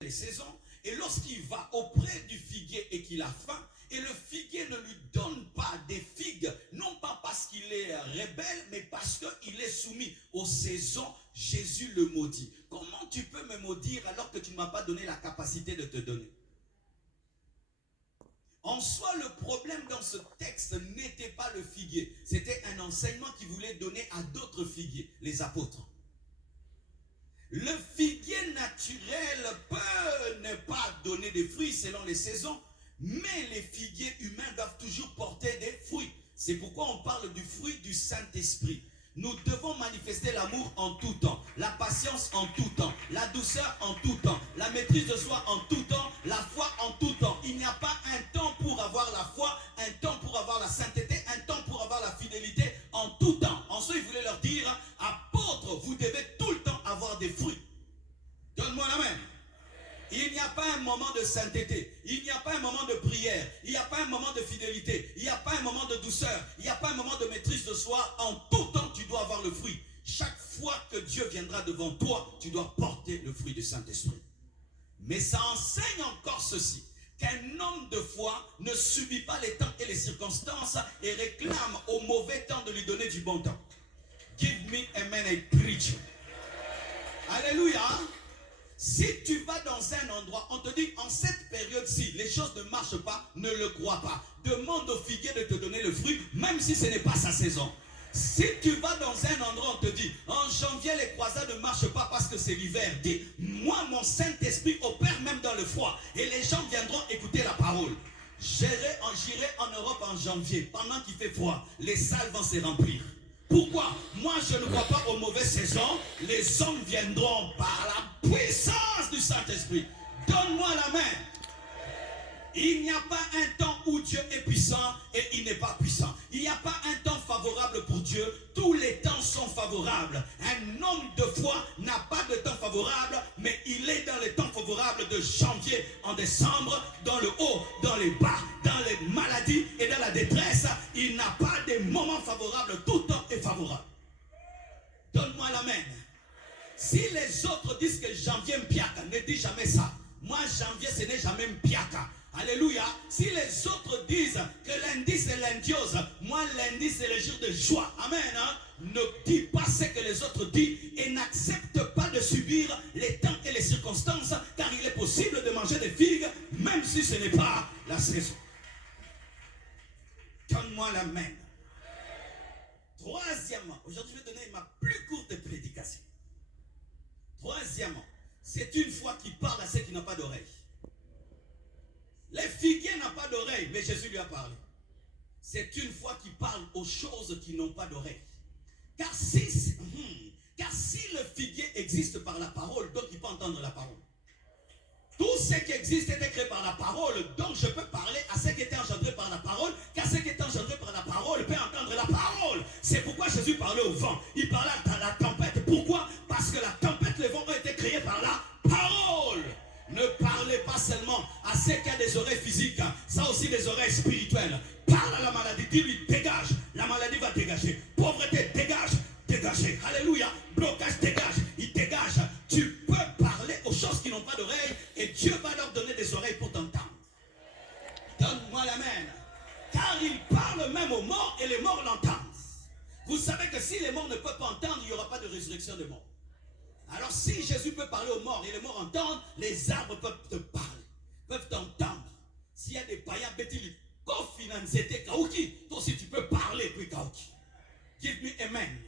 les saisons, et lorsqu'il va auprès du figuier et qu'il a faim, et le figuier ne lui donne pas des figues, non pas parce qu'il est rebelle, mais parce qu'il est soumis aux saisons, Jésus le maudit. Comment tu peux me maudire alors que tu ne m'as pas donné la capacité de te donner? En soi, le problème dans ce texte n'était pas le figuier. C'était un enseignement qu'il voulait donner à d'autres figuiers, les apôtres. Le figuier naturel peut ne pas donner des fruits selon les saisons, mais les figuiers humains doivent toujours porter des fruits. C'est pourquoi on parle du fruit du Saint-Esprit. Nous devons manifester l'amour en tout temps, la patience en tout temps, la douceur en tout temps, la maîtrise de soi en tout temps, la foi en tout temps. Il n'y a pas un temps pour avoir la foi, un temps pour avoir la sainteté, un temps pour avoir la fidélité, en tout temps. En ce, il voulait leur dire, apôtres, vous devez tout le temps avoir des fruits. Donne-moi la main. Il n'y a pas un moment de sainteté, il n'y a pas un moment de prière, il n'y a pas un moment de fidélité, il n'y a pas un moment de douceur, il n'y a pas un moment de maîtrise de soi. En tout temps, tu dois avoir le fruit. Chaque fois que Dieu viendra devant toi, tu dois porter le fruit du Saint-Esprit. Mais ça enseigne encore ceci, qu'un homme de foi ne subit pas les temps et les circonstances et réclame au mauvais temps de lui donner du bon temps. Give me amen and preach. Alléluia. Si tu vas dans un endroit, on te dit, en cette période-ci, les choses ne marchent pas, ne le crois pas. Demande au figuier de te donner le fruit, même si ce n'est pas sa saison. Si tu vas dans un endroit, on te dit, en janvier, les croisades ne marchent pas parce que c'est l'hiver. Dis, moi, mon Saint-Esprit opère même dans le froid. Et les gens viendront écouter la parole. J'irai en Europe en janvier, pendant qu'il fait froid. Les salles vont se remplir. Pourquoi? Moi, je ne crois pas aux mauvaises saisons. Les hommes viendront par la puissance du Saint-Esprit. Donne-moi la main. Il n'y a pas un temps où Dieu est puissant et il n'est pas puissant. Il n'y a pas un temps favorable pour Dieu. Tous les temps sont favorables. Un homme de foi n'a pas de temps favorable, mais il est dans les temps favorables de janvier en décembre, dans le haut, dans les bas, dans les maladies et dans la détresse. Il n'a pas de moments favorables. Tout temps est favorable. Donne-moi la main. Si les autres disent que janvier mpiaka, ne dis jamais ça. Moi, janvier, ce n'est jamais mpiaka. Alléluia. Si les autres disent que lundi c'est l'indiose, moi lundi c'est le jour de joie. Amen. Hein? Ne dis pas ce que les autres disent et n'accepte pas de subir les temps et les circonstances, car il est possible de manger des figues même si ce n'est pas la saison. Donne-moi la main. Troisièmement, aujourd'hui je vais donner ma plus courte prédication. Troisièmement, c'est une foi qui parle à ceux qui n'ont pas d'oreille. Les figuiers n'ont pas d'oreille, mais Jésus lui a parlé. C'est une foi qui parle aux choses qui n'ont pas d'oreille. Car si le figuier existe par la parole, donc il peut entendre la parole. Tout ce qui existe était créé par la parole, donc je peux parler à ce qui était engendré par la parole, car ce qui est engendré par la parole peut entendre la parole. C'est pourquoi Jésus parlait au vent, il parlait à la tempête. Pourquoi? Parce que la tempête, les vents ont été créés par la parole. Ne parlez pas seulement à ceux qui ont des oreilles physiques, ça aussi des oreilles spirituelles. Parle à la maladie, dis-lui dégage, la maladie va dégager. Pauvreté, dégage, dégager. Alléluia, blocage, dégage, il dégage. Tu peux parler aux choses qui n'ont pas d'oreilles et Dieu va leur donner des oreilles pour t'entendre. Donne-moi la main. Car il parle même aux morts et les morts l'entendent. Vous savez que si les morts ne peuvent pas entendre, il n'y aura pas de résurrection des morts. Alors si Jésus peut parler aux morts et les morts entendent, les arbres peuvent te parler, peuvent t'entendre. S'il y a des païens, Bétili, toi aussi tu peux parler, puis Kauki. Give me amen.